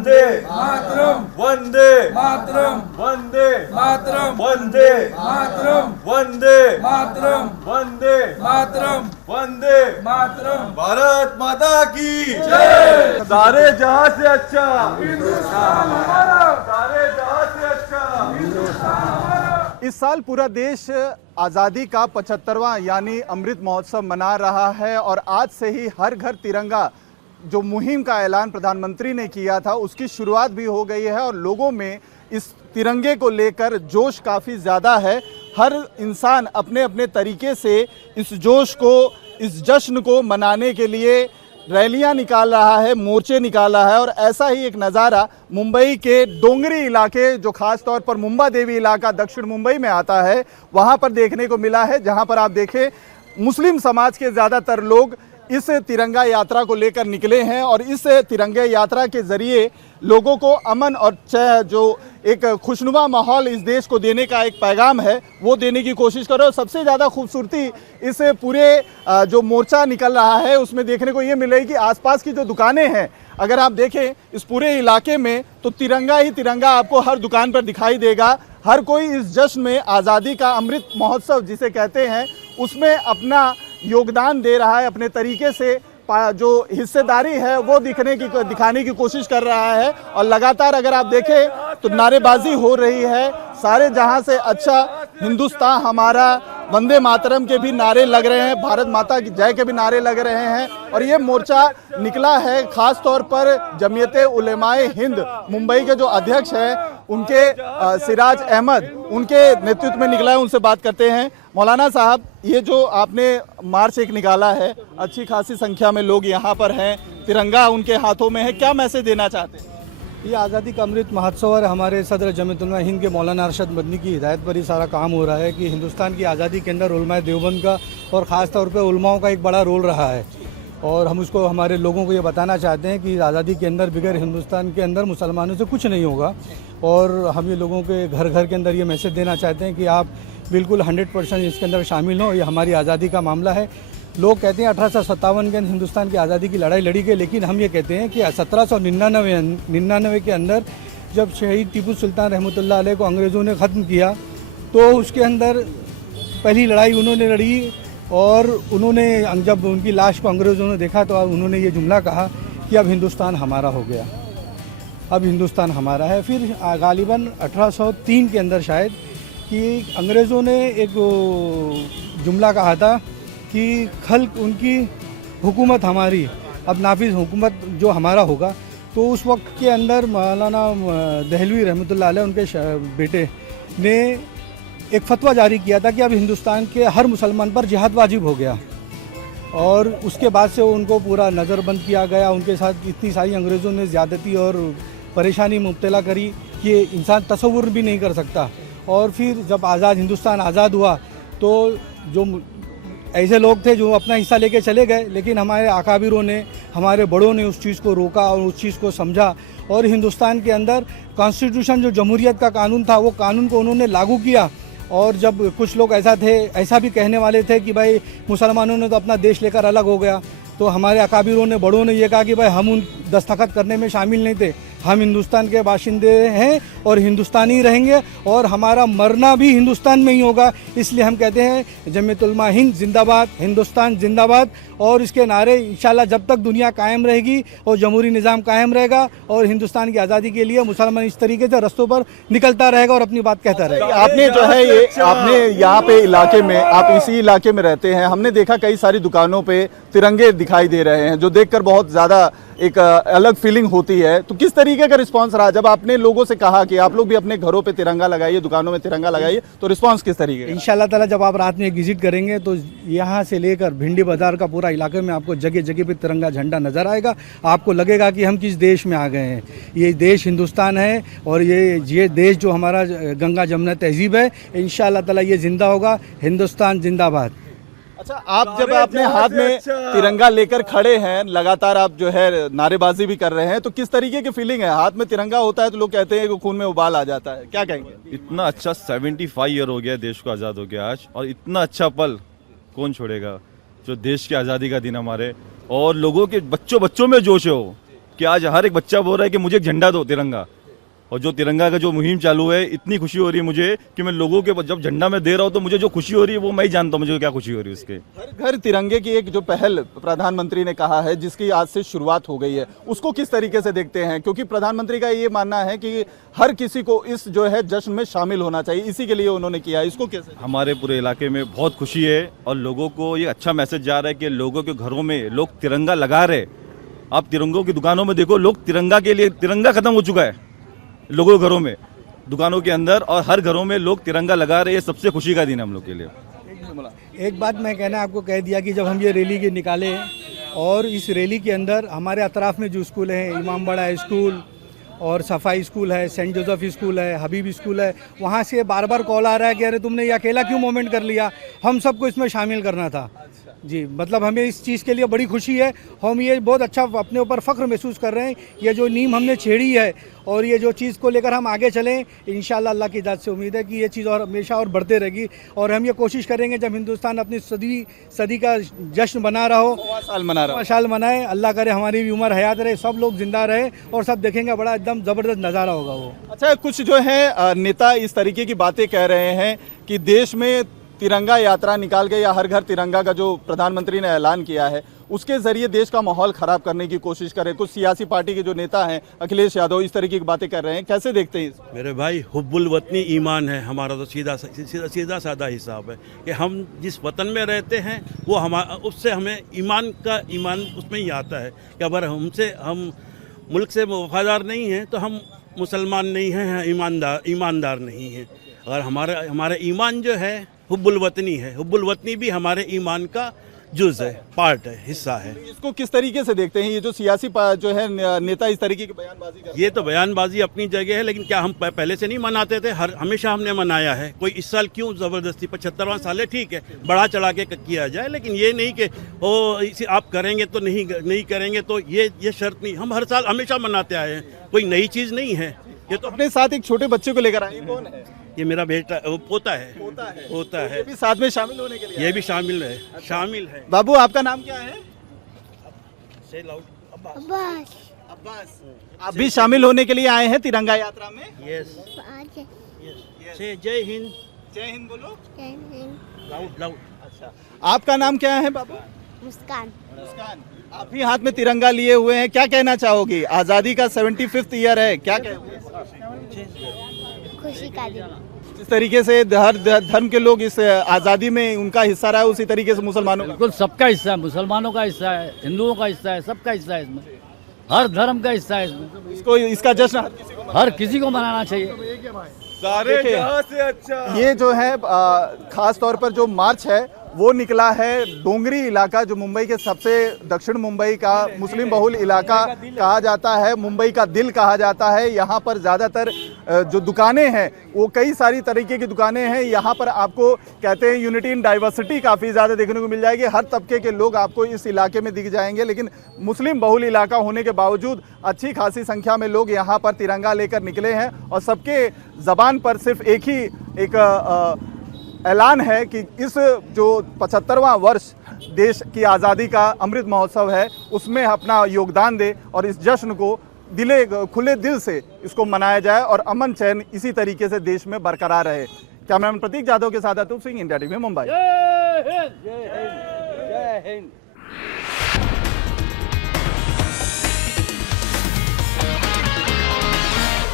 वंदे मातरम वंदे मातरम वंदे मातरम वंदे मातरम वंदे मातरम वंदे मातरम वंदे मातरम। भारत माता की जय। सारे जहां से अच्छा हिंदुस्तान हमारा, सारे जहां से अच्छा। इस साल पूरा देश आज़ादी का 75वां यानी अमृत महोत्सव मना रहा है और आज से ही हर घर तिरंगा जो मुहिम का ऐलान प्रधानमंत्री ने किया था उसकी शुरुआत भी हो गई है और लोगों में इस तिरंगे को लेकर जोश काफ़ी ज़्यादा है। हर इंसान अपने अपने तरीके से इस जोश को, इस जश्न को मनाने के लिए रैलियां निकाल रहा है, मोर्चे निकाल रहा है और ऐसा ही एक नज़ारा मुंबई के डोंगरी इलाके जो खास तौर पर मुंबा देवी इलाका दक्षिण मुंबई में आता है वहां पर देखने को मिला है, जहां पर आप देखें मुस्लिम समाज के ज़्यादातर लोग इस तिरंगा यात्रा को लेकर निकले हैं और इस तिरंगे यात्रा के ज़रिए लोगों को अमन और जो एक खुशनुमा माहौल इस देश को देने का एक पैगाम है वो देने की कोशिश करो। और सबसे ज़्यादा खूबसूरती इस पूरे जो मोर्चा निकल रहा है उसमें देखने को ये मिलेगी कि आसपास की जो दुकानें हैं, अगर आप देखें इस पूरे इलाके में तो तिरंगा ही तिरंगा आपको हर दुकान पर दिखाई देगा। हर कोई इस जश्न में आज़ादी का अमृत महोत्सव जिसे कहते हैं उसमें अपना योगदान दे रहा है, अपने तरीके से जो हिस्सेदारी है वो दिखाने की कोशिश कर रहा है। और लगातार अगर आप देखें तो नारेबाजी हो रही है, सारे जहां से अच्छा हिंदुस्तान हमारा, वंदे मातरम के भी नारे लग रहे हैं, भारत माता की जय के भी नारे लग रहे हैं। और ये मोर्चा निकला है खास तौर पर जमीयते उलेमाए हिंद मुंबई के जो अध्यक्ष हैं उनके सिराज अहमद उनके नेतृत्व में निकला है, उनसे बात करते हैं। मौलाना साहब, ये जो आपने मार्च एक निकाला है, अच्छी खासी संख्या में लोग यहाँ पर हैं, तिरंगा उनके हाथों में है, क्या मैसेज देना चाहते हैं? ये आज़ादी का अमृत महोत्सव और हमारे सदर जमीयत उलमा हिंद के मौलाना अरशद मदनी की हिदायत पर ही सारा काम हो रहा है कि हिंदुस्तान की आज़ादी के अंदर उलमाए देवबंद का और ख़ास तौर पे उलमाओं का एक बड़ा रोल रहा है। और हम उसको हमारे लोगों को ये बताना चाहते हैं कि आज़ादी के अंदर बगैर हिंदुस्तान के अंदर मुसलमानों से कुछ नहीं होगा। और हम ये लोगों के घर घर के अंदर ये मैसेज देना चाहते हैं कि आप बिल्कुल 100% इसके अंदर शामिल हों। ये हमारी आज़ादी का मामला है। लोग कहते हैं 1857 के अंदर हिंदुस्तान की आज़ादी की लड़ाई लड़ी गई, लेकिन हम ये कहते हैं कि 1799 के अंदर जब शहीद टीपू सुल्तान रहमतुल्लाह अलैह को अंग्रेज़ों ने ख़त्म किया तो उसके अंदर पहली लड़ाई उन्होंने लड़ी और उन्होंने जब उनकी लाश को अंग्रेज़ों ने देखा तो उन्होंने ये जुमला कहा कि अब हिंदुस्तान हमारा हो गया, अब हिंदुस्तान हमारा है। फिर गालिबन 1803 के अंदर शायद कि अंग्रेज़ों ने एक जुमला कहा था कि खल्क उनकी, हुकूमत हमारी, अब नाफिज हुकूमत जो हमारा होगा। तो उस वक्त के अंदर मौलाना दहलवी रहमतुल्लाह अलैह उनके बेटे ने एक फतवा जारी किया था कि अब हिंदुस्तान के हर मुसलमान पर जिहाद वाजिब हो गया। और उसके बाद से उनको पूरा नज़रबंद किया गया। उनके साथ इतनी सारी अंग्रेज़ों ने ज़्यादती और परेशानी मुब्तला करी कि इंसान तसव्वुर भी नहीं कर सकता। और फिर जब हिंदुस्तान आज़ाद हुआ तो जो ऐसे लोग थे जो अपना हिस्सा लेके चले गए, लेकिन हमारे अकाबिरों ने, हमारे बड़ों ने उस चीज़ को रोका और उस चीज़ को समझा और हिंदुस्तान के अंदर कॉन्स्टिट्यूशन जो जमहूरियत का कानून था वो कानून को उन्होंने लागू किया। और जब कुछ लोग ऐसा भी कहने वाले थे कि भाई मुसलमानों ने तो अपना देश लेकर अलग हो गया, तो हमारे अकाबिरों ने, बड़ों ने ये कहा कि भाई हम उन दस्तखत करने में शामिल नहीं थे, हम हिंदुस्तान के बाशिंदे हैं और हिंदुस्तानी रहेंगे और हमारा मरना भी हिंदुस्तान में ही होगा। इसलिए हम कहते हैं जमीयत उलमा हिंद जिंदाबाद, हिंदुस्तान जिंदाबाद। और इसके नारे इंशाल्लाह जब तक दुनिया कायम रहेगी और जमहूरी निज़ाम कायम रहेगा और हिंदुस्तान की आज़ादी के लिए मुसलमान इस तरीके से रस्तों पर निकलता रहेगा और अपनी बात कहता रहेगा। आपने जो है ये आपने यहाँ पे इलाके में, आप इसी इलाके में रहते हैं, हमने देखा कई सारी दुकानों पे तिरंगे दिखाई दे रहे हैं जो देखकर बहुत ज़्यादा एक अलग फीलिंग होती है। तो किस तरीके का रिस्पांस रहा जब आपने लोगों से कहा कि आप लोग भी अपने घरों पे तिरंगा लगाइए, दुकानों में तिरंगा लगाइए, तो रिस्पांस किस तरीके का? इंशाल्लाह ताला जब आप रात में एक विजिट करेंगे तो यहाँ से लेकर भिंडी बाजार का पूरा इलाके में आपको जगह जगह पे तिरंगा झंडा नज़र आएगा। आपको लगेगा कि हम किस देश में आ गए हैं। ये देश हिंदुस्तान है और ये देश जो हमारा गंगा जमुना तहजीब है, इंशाल्लाह ताला ये जिंदा होगा। हिंदुस्तान जिंदाबाद। अच्छा, आप जब अपने हाथ में तिरंगा लेकर खड़े हैं, लगातार आप जो है नारेबाजी भी कर रहे हैं, तो किस तरीके की फीलिंग है? हाथ में तिरंगा होता है तो लोग कहते हैं कि खून में उबाल आ जाता है, क्या कहेंगे? इतना अच्छा 75 ईयर हो गया देश को आज़ाद हो गया आज, और इतना अच्छा पल कौन छोड़ेगा जो देश की आज़ादी का दिन हमारे और लोगों के बच्चों में जोश हो कि आज हर एक बच्चा बोल रहा है कि मुझे एक झंडा दो तिरंगा। और जो तिरंगा का जो मुहिम चालू है, इतनी खुशी हो रही है मुझे कि मैं लोगों के जब झंडा में दे रहा हूँ तो मुझे जो खुशी हो रही है वो मैं ही जानता हूँ मुझे क्या खुशी हो रही है उसके। हर घर तिरंगे की एक जो पहल प्रधानमंत्री ने कहा है, जिसकी आज से शुरुआत हो गई है, उसको किस तरीके से देखते हैं? क्योंकि प्रधानमंत्री का ये मानना है कि हर किसी को इस जो है जश्न में शामिल होना चाहिए, इसी के लिए उन्होंने किया। इसको कैसे? हमारे पूरे इलाके में बहुत खुशी है और लोगों को ये अच्छा मैसेज जा रहा है कि लोगों के घरों में लोग तिरंगा लगा रहे। आप तिरंगों की दुकानों में देखो, लोग तिरंगा के लिए, तिरंगा खत्म हो चुका है लोगों के घरों में, दुकानों के अंदर, और हर घरों में लोग तिरंगा लगा रहे हैं। सबसे खुशी का दिन है हम लोग के लिए। एक बात मैं कहना आपको कह दिया कि जब हम ये रैली के निकाले और इस रैली के अंदर हमारे अतराफ में जो स्कूल हैं, इमामबाड़ा स्कूल और सफाई स्कूल है, सेंट जोसेफ स्कूल है, हबीब स्कूल है, वहाँ से बार बार कॉल आ रहा है कि अरे तुमने ये अकेला क्यों मूवमेंट कर लिया, हम सबको इसमें शामिल करना था। जी, मतलब हमें इस चीज़ के लिए बड़ी खुशी है। हम ये बहुत अच्छा अपने ऊपर फ़ख्र महसूस कर रहे हैं। ये जो नींव हमने छेड़ी है और ये जो चीज़ को लेकर हम आगे चलें, इंशाल्लाह अल्लाह की इजाज़त से उम्मीद है कि ये चीज़ और हमेशा और बढ़ते रहेगी। और हम ये कोशिश करेंगे जब हिंदुस्तान अपनी सदी का जश्न बना रहा हो, साल मनाए, अल्लाह करे हमारी भी उम्र हयात रहे, सब लोग जिंदा रहे और सब देखेंगे, बड़ा एकदम ज़बरदस्त नज़ारा होगा वो। अच्छा, कुछ जो है नेता इस तरीके की बातें कह रहे हैं कि देश में तिरंगा यात्रा निकाल के या हर घर तिरंगा का जो प्रधानमंत्री ने ऐलान किया है, उसके जरिए देश का माहौल खराब करने की कोशिश करे। कुछ सियासी पार्टी के जो नेता हैं, अखिलेश यादव, इस तरीके की बातें कर रहे हैं। कैसे देखते हैं इसको? मेरे भाई, हुब्बुल वतनी ईमान है हमारा, तो सीधा साधा हिसाब है कि हम जिस वतन में रहते हैं वो हमारा, उससे हमें ईमान उसमें ही आता है कि अगर हम मुल्क से वफादार नहीं हैं तो हम मुसलमान नहीं हैं, ईमानदार नहीं हैं। अगर हमारा ईमान जो है हुब्बुल वतनी है, हुब्बुल वतनी भी हमारे ईमान का जुज़ है, पार्ट है, हिस्सा है। इसको किस तरीके से देखते हैं? ये जो सियासी जो है नेता इस तरीके की बयानबाजी करते हैं, ये तो बयानबाजी अपनी जगह है, लेकिन क्या हम पहले से नहीं मनाते थे? हमेशा हमने मनाया है। कोई इस साल क्यों ज़बरदस्ती? 75वां साल है, ठीक है, बढ़ा चढ़ा के किया जाए, लेकिन ये नहीं कि इसे आप करेंगे तो नहीं करेंगे तो ये शर्त नहीं। हम हर साल हमेशा मनाते आए हैं, कोई नई चीज़ नहीं है। ये तो अपने साथ एक छोटे बच्चे को लेकर आए, कौन है? ये मेरा बेटा, पोता है। ये भी साथ में शामिल होने के लिए? ये भी शामिल है। बाबू, आपका नाम क्या है? अब्बास। आप भी शामिल होने के लिए आए हैं तिरंगा यात्रा में? यस। जय हिंद। जय हिंद बोलो। लाउड। अच्छा, आपका नाम क्या है बाबू? मुस्कान। आप भी हाथ में तिरंगा लिए हुए हैं, क्या कहना चाहोगी? आज़ादी का 75वां ईयर है, क्या कहोगे? खुशी का दिन। जिस तरीके से हर धर्म के लोग इस आज़ादी में उनका हिस्सा रहा है, उसी तरीके से मुसलमानों का। बिल्कुल, सबका हिस्सा है, मुसलमानों का हिस्सा है, हिंदुओं का हिस्सा है, सबका हिस्सा है इसमें, हर धर्म का हिस्सा है इसमें। इसका जश्न हर किसी को मनाना चाहिए। सारे जहां से अच्छा। ये जो है खास तौर पर जो मार्च है वो निकला है डोंगरी इलाका, जो मुंबई के सबसे दक्षिण मुंबई का मुस्लिम बहुल इलाका कहा जाता है, मुंबई का दिल कहा जाता है। यहाँ पर ज़्यादातर जो दुकानें हैं वो कई सारी तरीके की दुकानें हैं। यहाँ पर आपको कहते हैं यूनिटी इन डाइवर्सिटी काफ़ी ज़्यादा देखने को मिल जाएगी। हर तबके के लोग आपको इस इलाके में दिख जाएंगे, लेकिन मुस्लिम बहुल इलाका होने के बावजूद अच्छी खासी संख्या में लोग यहाँ पर तिरंगा लेकर निकले हैं और सबके ज़बान पर सिर्फ एक ही ऐलान है कि इस जो 75वां वर्ष देश की आज़ादी का अमृत महोत्सव है, उसमें अपना योगदान दे और इस जश्न को खुले दिल से इसको मनाया जाए और अमन चैन इसी तरीके से देश में बरकरार रहे। कैमरामैन प्रतीक जाधव के साथ अतुल सिंह, इंडिया टीवी मुंबई। जय हिंद।